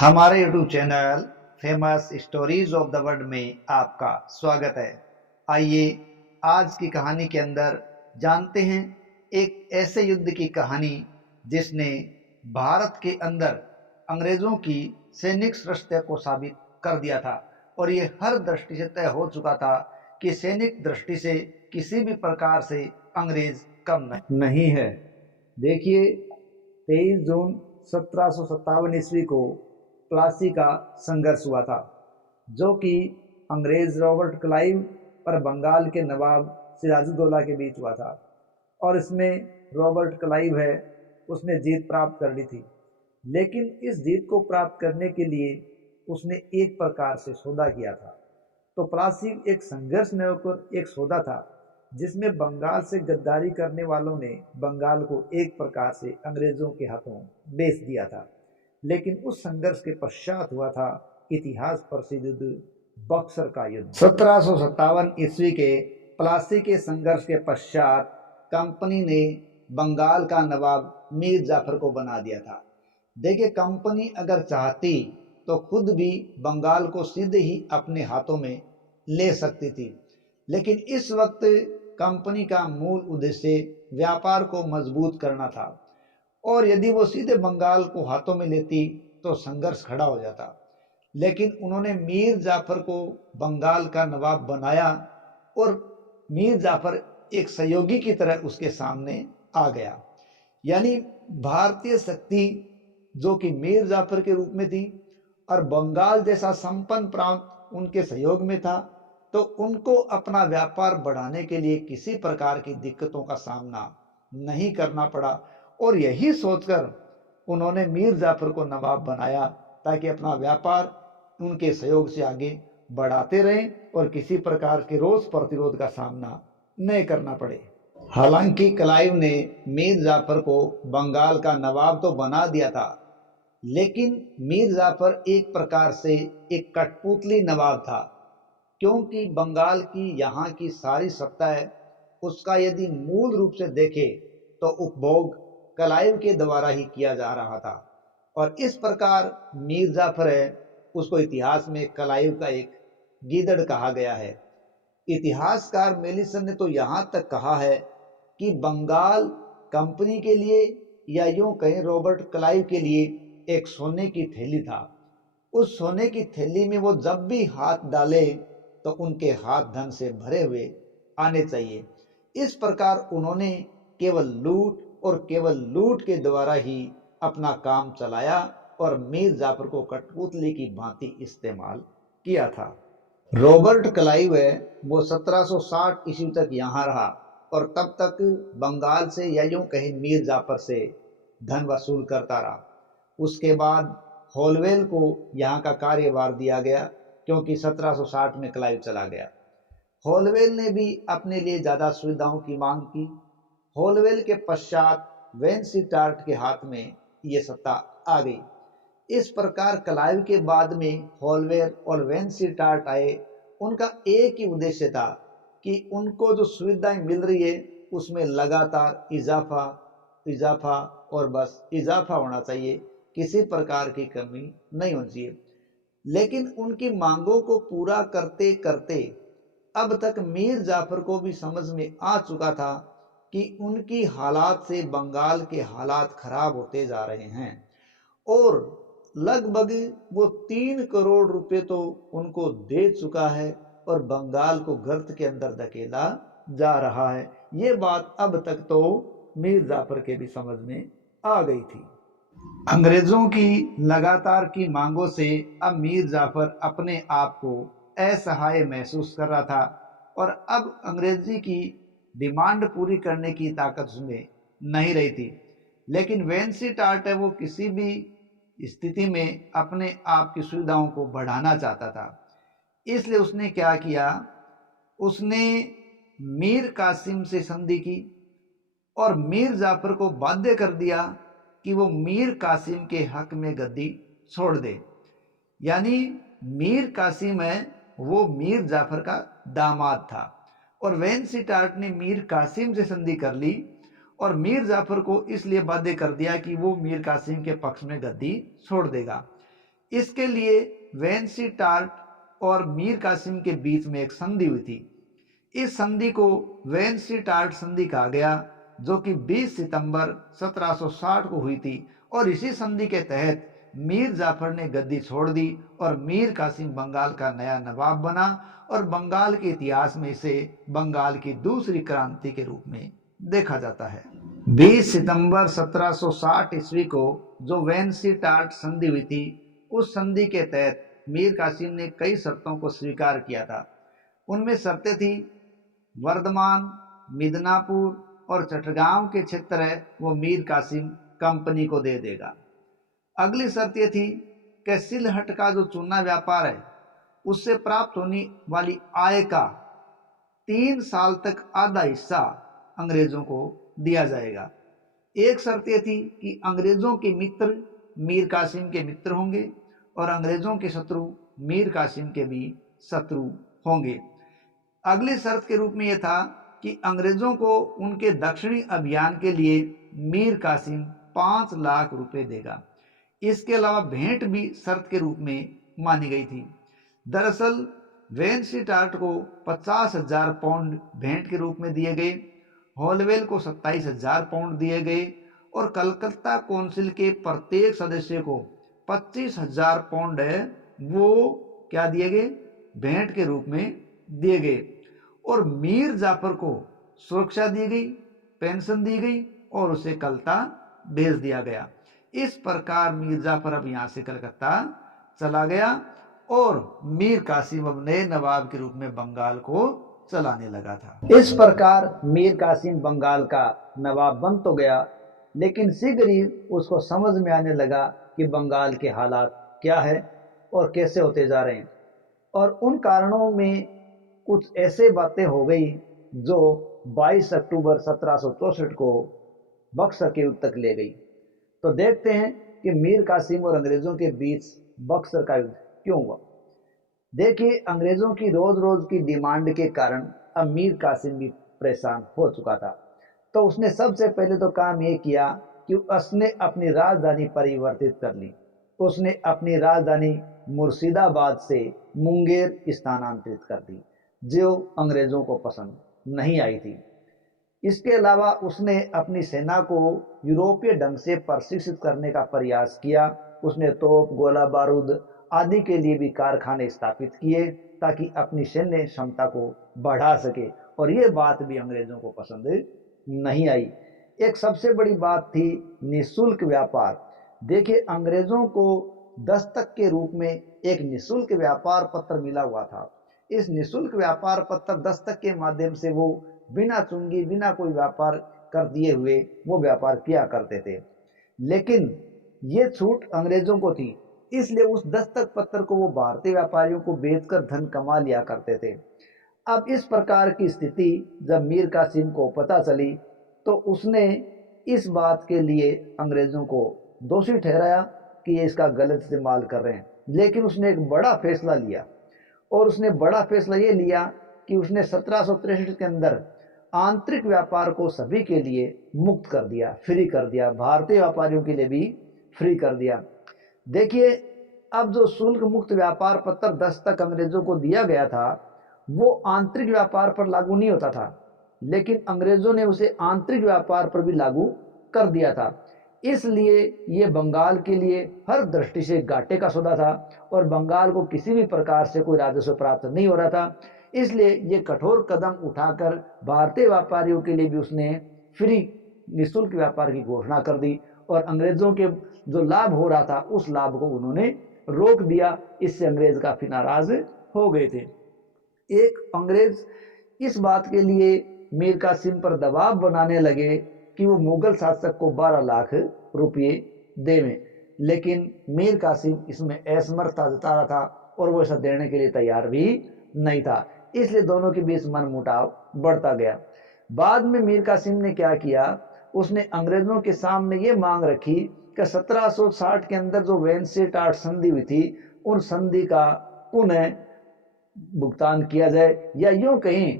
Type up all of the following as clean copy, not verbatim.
हमारे YouTube channel famous stories of the world में आपका स्वागत है। आइए आज की कहानी के अंदर जानते हैं एक ऐसे युद्ध की कहानी जिसने भारत के अंदर अंग्रेजों की सैनिक श्रेष्ठता को साबित कर दिया था और ये हर दृष्टि से तय हो चुका था कि सैनिक दृष्टि से किसी भी प्रकार से अंग्रेज कम नहीं है। देखिए 23 जून 1757 ईस्वी को प्लासी का संघर्ष हुआ था, जो कि अंग्रेज रॉबर्ट क्लाइव और बंगाल के नवाब सिराजुद्दौला के बीच हुआ था। और इसमें रॉबर्ट क्लाइव है उसने जीत प्राप्त कर ली थी, लेकिन इस जीत को प्राप्त करने के लिए उसने एक प्रकार से सौदा किया था। तो प्लासी एक संघर्ष न होकर एक सौदा था जिसमें बंगाल से गद्दारी करने वालों ने बंगाल को एक प्रकार से अंग्रेजों के हाथों बेच दिया था। लेकिन उस संघर्ष के पश्चात हुआ था इतिहास प्रसिद्ध युद्ध बक्सर का युद्ध। 1757 ईस्वी के प्लासी के संघर्ष के पश्चात कंपनी ने बंगाल का नवाब मीर जाफर को बना दिया था। देखिए, कंपनी अगर चाहती तो खुद भी बंगाल को सीधे ही अपने हाथों में ले सकती थी, लेकिन इस वक्त कंपनी का मूल उद्देश्य व्यापार को मजबूत करना था और यदि वो सीधे बंगाल को हाथों में लेती तो संघर्ष खड़ा हो जाता। लेकिन उन्होंने मीर जाफर को बंगाल का नवाब बनाया और मीर जाफर एक सहयोगी की तरह उसके सामने आ गया। यानी भारतीय शक्ति जो कि मीर जाफर के रूप में थी और बंगाल जैसा संपन्न प्रांत उनके सहयोग में था, तो उनको अपना व्यापार बढ़ाने के लिए किसी प्रकार की दिक्कतों का सामना नहीं करना पड़ा और यही सोचकर उन्होंने मीर जाफर को नवाब बनाया ताकि अपना व्यापार उनके सहयोग से आगे बढ़ाते रहें और किसी प्रकार के रोष प्रतिरोध का सामना नहीं करना पड़े। हालांकि क्लाइव ने मीर जाफर को बंगाल का नवाब तो बना दिया था, लेकिन मीर जाफर एक प्रकार से एक कठपुतली नवाब था, क्योंकि बंगाल की यहाँ की सारी सत्ता है उसका यदि मूल रूप से देखे तो उपभोग क्लाइव के द्वारा ही किया जा रहा था। और इस प्रकार मीर जाफर है उसको इतिहास में क्लाइव का एक गीदड़ कहा गया है। इतिहासकार मेलिसन ने तो यहाँ तक कहा है कि बंगाल कंपनी के लिए या यूं कहें रॉबर्ट क्लाइव के लिए एक सोने की थैली था। उस सोने की थैली में वो जब भी हाथ डाले तो उनके हाथ धन से भरे हुए आने चाहिए। इस प्रकार उन्होंने केवल लूट और केवल लूट के द्वारा ही अपना काम चलाया और मीर जाफर को कठपुतली की भांति इस्तेमाल किया था। रॉबर्ट क्लाइव है वो 1760 ईस्वी तक यहाँ रहा और तब तक बंगाल से या यूं कहें मीर जाफर से धन वसूल करता रहा। उसके बाद होलवेल को यहाँ का कार्यभार दिया गया, क्योंकि 1760 में क्लाइव चला गया। होलवेल ने भी अपने लिए ज़्यादा सुविधाओं की मांग की। होलवेल के पश्चात वेंसीटार्ट के हाथ में ये सत्ता आ गई। इस प्रकार क्लाइव के बाद में होलवेल और वेंसीटार्ट आए। उनका एक ही उद्देश्य था कि उनको जो सुविधाएं मिल रही है उसमें लगातार इजाफा इजाफा और बस इजाफा होना चाहिए, किसी प्रकार की कमी नहीं होनी चाहिए। लेकिन उनकी मांगों को पूरा करते करते अब तक मीर जाफर को भी समझ में आ चुका था कि उनकी हालात से बंगाल के हालात खराब होते जा रहे हैं और लगभग वो 3 करोड़ रुपए तो उनको दे चुका है और बंगाल को गर्त के अंदर धकेला जा रहा है। ये बात अब तक तो मीर जाफर के भी समझ में आ गई थी। अंग्रेजों की लगातार की मांगों से अब मीर जाफर अपने आप को असहाय महसूस कर रहा था और अब अंग्रेजी की डिमांड पूरी करने की ताकत उसमें नहीं रही थी। लेकिन वेंसीटार्ट है वो किसी भी स्थिति में अपने आप की सुविधाओं को बढ़ाना चाहता था। इसलिए उसने क्या किया, उसने मीर कासिम से संधि की और मीर जाफर को बाध्य कर दिया कि वो मीर कासिम के हक में गद्दी छोड़ दे। यानी मीर कासिम है वो मीर जाफर का दामाद था और वेंसीटार्ट ने मीर कासिम से संधि कर ली और मीर जाफर को इसलिए बाध्य कर दिया कि वो मीर कासिम के पक्ष में गद्दी छोड़ देगा। इसके लिए वेंसी टार्ट और मीर कासिम के बीच में एक संधि हुई थी। इस संधि को वेंसी टार्ट संधि कहा गया, जो कि 20 सितंबर 1760 को हुई थी। और इसी संधि के तहत मीर जाफर ने गद्दी छोड़ दी और मीर कासिम बंगाल का नया नवाब बना और बंगाल के इतिहास में इसे बंगाल की दूसरी क्रांति के रूप में देखा जाता है। 20 सितंबर 1760 ईस्वी को जो वेंसी टार्ट संधि हुई थी, उस संधि के तहत मीर कासिम ने कई शर्तों को स्वीकार किया था। उनमें शर्तें थी, वर्धमान, मिदनापुर और चटगांव के क्षेत्र है वो मीर कासिम कंपनी को दे देगा। अगली शर्त यह थी कि सिलहट का जो चूना व्यापार है उससे प्राप्त होने वाली आय का 3 साल तक आधा हिस्सा अंग्रेजों को दिया जाएगा। एक शर्त यह थी कि अंग्रेजों के मित्र मीर कासिम के मित्र होंगे और अंग्रेजों के शत्रु मीर कासिम के भी शत्रु होंगे। अगली शर्त के रूप में यह था कि अंग्रेजों को उनके दक्षिणी अभियान के लिए मीर कासिम 5 लाख रुपए देगा। इसके अलावा भेंट भी शर्त के रूप में मानी गई थी। दरअसल वेंसी टार्ट को 50,000 पाउंड भेंट के रूप में दिए गए, हॉलवेल को 27,000 पाउंड दिए गए और कलकत्ता काउंसिल के प्रत्येक सदस्य को 25,000 पाउंड है वो क्या दिए गए, भेंट के रूप में दिए गए। और मीर जाफर को सुरक्षा दी गई, पेंशन दी गई और उसे कलकत्ता भेज दिया गया। इस प्रकार मीर जाफर अब यहाँ से कलकत्ता चला गया और मीर कासिम अब नए नवाब के रूप में बंगाल को चलाने लगा था। इस प्रकार मीर कासिम बंगाल का नवाब बन तो गया, लेकिन शीघ्र ही उसको समझ में आने लगा कि बंगाल के हालात क्या है और कैसे होते जा रहे हैं। और उन कारणों में कुछ ऐसे बातें हो गई जो 22 अक्टूबर 1764 को बक्सर के युद्ध तक ले गई। तो देखते हैं कि मीर कासिम और अंग्रेजों के बीच बक्सर का युद्ध क्यों हुआ। देखिए, अंग्रेजों की रोज रोज की डिमांड के कारण अब मीर कासिम भी परेशान हो चुका था। तो उसने सबसे पहले तो काम ये किया कि उसने अपनी राजधानी परिवर्तित कर ली। उसने अपनी राजधानी मुर्शिदाबाद से मुंगेर स्थानांतरित कर दी, जो अंग्रेजों को पसंद नहीं आई थी। इसके अलावा उसने अपनी सेना को यूरोपीय ढंग से प्रशिक्षित करने का प्रयास किया। उसने तोप, गोला बारूद आदि के लिए भी कारखाने स्थापित किए ताकि अपनी सैन्य क्षमता को बढ़ा सके, और ये बात भी अंग्रेजों को पसंद नहीं आई। एक सबसे बड़ी बात थी निःशुल्क व्यापार। देखिए, अंग्रेजों को दस्तक के रूप में एक निःशुल्क व्यापार पत्र मिला हुआ था। इस निःशुल्क व्यापार पत्र दस्तक के माध्यम से वो बिना चुंगी, बिना कोई व्यापार कर दिए हुए वो व्यापार किया करते थे। लेकिन ये छूट अंग्रेजों को थी, इसलिए उस दस्तक पत्र को वो भारतीय व्यापारियों को बेचकर धन कमा लिया करते थे। अब इस प्रकार की स्थिति जब मीर कासिम को पता चली तो उसने इस बात के लिए अंग्रेजों को दोषी ठहराया कि ये इसका गलत इस्तेमाल कर रहे हैं। लेकिन उसने एक बड़ा फैसला लिया, और उसने बड़ा फैसला ये लिया कि उसने 1763 के अंदर आंतरिक व्यापार को सभी के लिए मुक्त कर दिया, फ्री कर दिया, भारतीय व्यापारियों के लिए भी फ्री कर दिया। देखिए, अब जो शुल्क मुक्त व्यापार पत्र दस्तक अंग्रेजों को दिया गया था वो आंतरिक व्यापार पर लागू नहीं होता था, लेकिन अंग्रेजों ने उसे आंतरिक व्यापार पर भी लागू कर दिया था। इसलिए ये बंगाल के लिए हर दृष्टि से घाटे का सौदा था और बंगाल को किसी भी प्रकार से कोई राजस्व प्राप्त नहीं हो रहा था। इसलिए ये कठोर कदम उठाकर भारतीय व्यापारियों के लिए भी उसने फ्री निःशुल्क व्यापार की घोषणा कर दी, और अंग्रेजों के जो लाभ हो रहा था उस लाभ को उन्होंने रोक दिया। इससे अंग्रेज काफी नाराज हो गए थे। एक अंग्रेज इस बात के लिए मीर कासिम पर दबाव बनाने लगे कि वो मुगल शासक को 12 लाख रुपये देवें, लेकिन मीर कासिम इसमें असमर्थता जता रहा था और वो ऐसा देने के लिए तैयार भी नहीं था। इसलिए दोनों के बीच मनमुटाव बढ़ता गया। बाद में मीर कासिम ने क्या किया, उसने अंग्रेजों के सामने ये मांग रखी कि 1760 के अंदर जो वेंसी टार्ट संधि हुई थी उन संधि का पुनः भुगतान किया जाए, या यूं कहें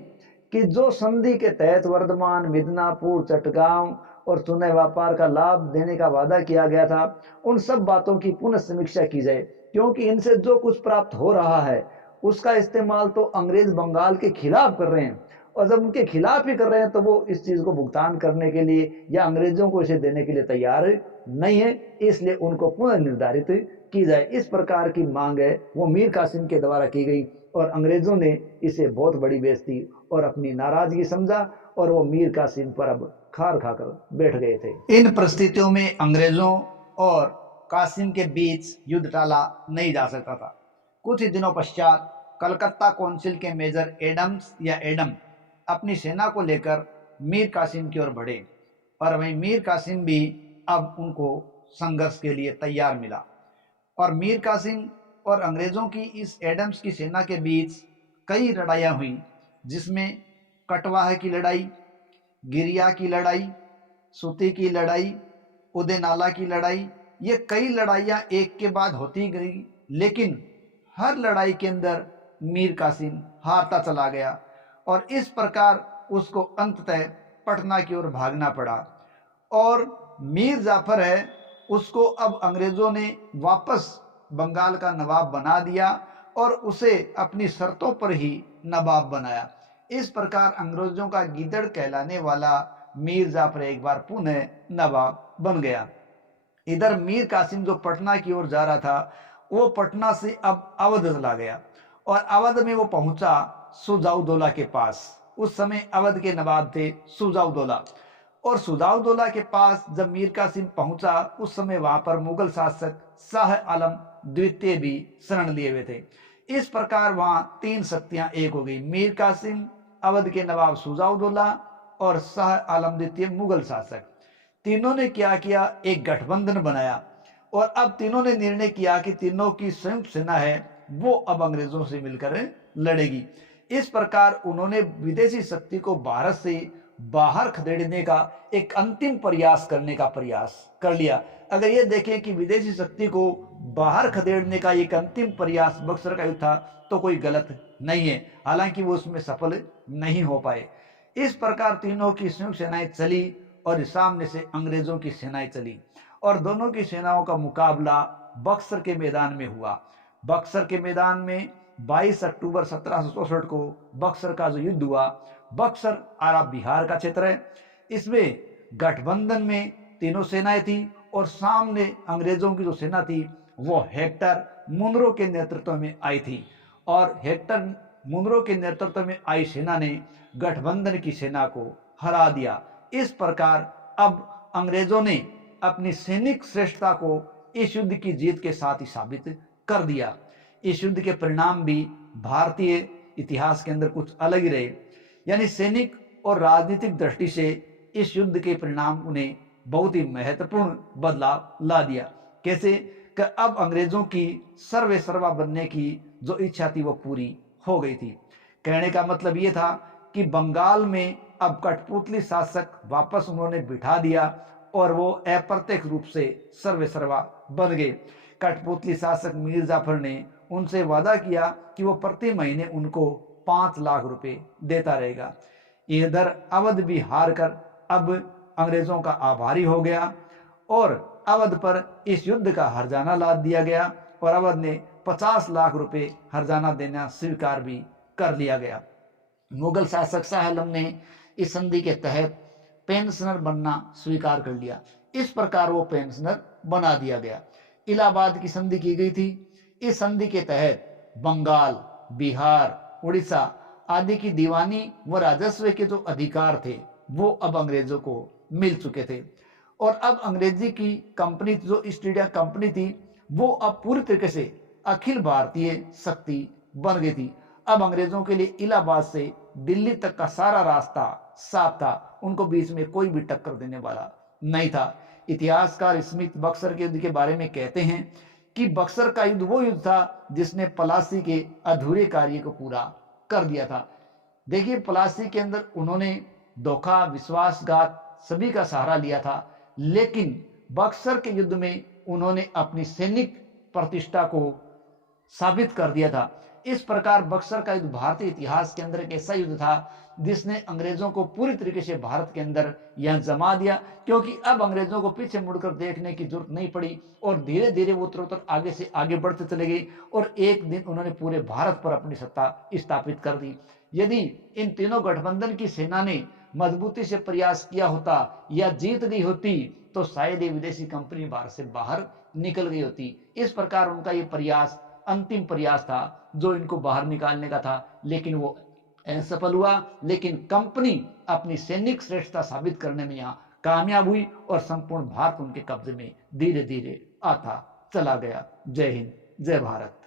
कि जो संधि के तहत वर्धमान, मिदनापुर, चटगांव और सुनहरे व्यापार का लाभ देने का वादा किया गया था, उन सब बातों की पुनः समीक्षा की जाए, क्योंकि इनसे जो कुछ प्राप्त हो रहा है उसका इस्तेमाल तो अंग्रेज बंगाल के खिलाफ कर रहे हैं, और जब उनके खिलाफ ही कर रहे हैं तो वो इस चीज को भुगतान करने के लिए या अंग्रेजों को इसे देने के लिए तैयार नहीं है, इसलिए उनको पुनः निर्धारित की जाए। इस प्रकार की मांग है वो मीर कासिम के द्वारा की गई, और अंग्रेजों ने इसे बहुत बड़ी बेइज्जती और अपनी नाराजगी समझा, और वो मीर कासिम पर अब खार खाकर बैठ गए थे। इन परिस्थितियों में अंग्रेजों और कासिम के बीच युद्ध टाला नहीं जा सकता था। कुछ ही दिनों पश्चात कलकत्ता काउंसिल के मेजर एडम्स या एडम अपनी सेना को लेकर मीर कासिम की ओर बढ़े, पर वहीं मीर कासिम भी अब उनको संघर्ष के लिए तैयार मिला, और मीर कासिम और अंग्रेजों की इस एडम्स की सेना के बीच कई लड़ाइयाँ हुई, जिसमें कटवाह की लड़ाई, गिरिया की लड़ाई, सूती की लड़ाई, उदय नाला की लड़ाई, ये कई लड़ाइयाँ एक के बाद होती गई, लेकिन हर लड़ाई के अंदर मीर कासिम हारता चला गया, और इस प्रकार उसको अंततः पटना की ओर भागना पड़ा। और मीर जाफर है उसको अब अंग्रेजों ने वापस बंगाल का नवाब बना दिया और उसे अपनी शर्तों पर ही नवाब बनाया। इस प्रकार अंग्रेजों का गीदड़ कहलाने वाला मीर जाफर एक बार पुनः नवाब बन गया। इधर मीर कासिम जो पटना की ओर जा रहा था, वो पटना से अब अवध चला गया, और अवध में वो पहुंचा सुजाउदौला के पास। उस समय अवध के नवाब थे सुजाउदौला, और सुजाउदौला के पास जब मीर कासिम पहुंचा, उस समय वहां पर मुगल शासक शाह आलम द्वितीय भी शरण लिए हुए थे। इस प्रकार वहां तीन शक्तियां एक हो गई, मीर कासिम, अवध के नवाब सुजाउदौला और शाह आलम द्वितीय मुगल शासक। तीनों ने क्या किया, एक गठबंधन बनाया, और अब तीनों ने निर्णय किया कि तीनों की संयुक्त सेना है वो अब अंग्रेजों से मिलकर लड़ेगी। इस प्रकार उन्होंने विदेशी शक्ति को भारत से बाहर खदेड़ने का एक अंतिम प्रयास करने का प्रयास कर लिया। अगर ये देखें कि विदेशी शक्ति को बाहर खदेड़ने का एक अंतिम प्रयास बक्सर का युद्ध था, तो कोई गलत नहीं है, हालांकि वो उसमें सफल नहीं हो पाए। इस प्रकार तीनों की संयुक्त सेनाएं चली और सामने से अंग्रेजों की सेनाएं चली, और दोनों की सेनाओं का मुकाबला बक्सर के मैदान में हुआ। बक्सर के मैदान में 22 अक्टूबर 1764 को बक्सर का जो युद्ध हुआ, बक्सर आरा बिहार का क्षेत्र है, इसमें गठबंधन में तीनों सेनाएं थी, और सामने अंग्रेजों की जो सेना थी वो हेक्टर मुनरो के नेतृत्व में आई थी, और हेक्टर मुनरो के नेतृत्व में आई सेना ने गठबंधन की सेना को हरा दिया। इस प्रकार अब अंग्रेजों ने अपनी सैनिक श्रेष्ठता को इस युद्ध की जीत के साथ ही साबित कर दिया। इस युद्ध के परिणाम भी भारतीय इतिहास के अंदर कुछ अलग ही रहे, यानी सैनिक और राजनीतिक दृष्टि से इस युद्ध के परिणाम उन्हें बहुत ही महत्वपूर्ण बदलाव ला दिया। कैसे कि अब अंग्रेजों की सर्वे सर्वा बनने की जो इच्छा थी वो पूरी हो गई थी। कहने का मतलब ये था कि बंगाल में अब कठपुतली शासक वापस उन्होंने बिठा दिया, और वो अप्रत्यक्ष रूप से सर्वे सर्वा बन गए। कठपुतली शासक मीर जाफर ने उनसे वादा किया कि वो प्रति महीने उनको 5 लाख रुपए देता रहेगा। इधर अवध भी हार कर अब अंग्रेजों का आभारी हो गया, और अवध पर इस युद्ध का हर्जाना लाद दिया गया, और अवध ने 50 लाख रुपए हर्जाना देना स्वीकार भी कर लिया गया। मुगल शासक शाह आलम ने इस संधि के तहत पेंशनर बनना स्वीकार कर लिया। इस प्रकार वो पेंशनर बना दिया गया। इलाहाबाद की संधि की गई थी। इस संधि के तहत बंगाल, बिहार, उड़ीसा आदि की दीवानी व राजस्व के जो अधिकार थे वो अब अंग्रेजों को मिल चुके थे, और अब अंग्रेजी की कंपनी जो ईस्ट इंडिया कंपनी थी वो अब पूरी तरीके से अखिल भारतीय शक्ति बन गई थी। अब अंग्रेजों के लिए इलाहाबाद से दिल्ली तक का सारा रास्ता साफ था, उनको बीच में कोई भी टक्कर देने वाला नहीं था। इतिहासकार स्मिथ बक्सर के युद्ध के बारे में कहते हैं कि बक्सर का युद्ध वो युद्ध था जिसने पलासी के अधूरे कार्य को पूरा कर दिया था। देखिए, पलासी के अंदर उन्होंने धोखा, विश्वासघात सभी का सहारा लिया था, लेकिन बक्सर के युद्ध में उन्होंने अपनी सैनिक प्रतिष्ठा को साबित कर दिया था। इस प्रकार बक्सर का युद्ध भारतीय इतिहास के अंदर एक ऐसा युद्ध था जिसने अंग्रेजों को पूरी तरीके से भारत के अंदर यह जमा दिया, क्योंकि अब अंग्रेजों को पीछे मुड़कर देखने की जरूरत नहीं पड़ी और धीरे धीरे वो उत्तरोत्तर आगे से आगे बढ़ते चले गए और एक दिन उन्होंने पूरे भारत पर अपनी सत्ता स्थापित कर दी। यदि इन तीनों गठबंधन की सेना ने मजबूती से प्रयास किया होता या जीत गई होती तो शायद ये विदेशी कंपनी भारत से बाहर निकल गई होती। इस प्रकार उनका ये प्रयास अंतिम प्रयास था जो इनको बाहर निकालने का था, लेकिन वो असफल हुआ। लेकिन कंपनी अपनी सैनिक श्रेष्ठता साबित करने में यहाँ कामयाब हुई और संपूर्ण भारत उनके कब्जे में धीरे धीरे आता चला गया। जय हिंद, जय भारत।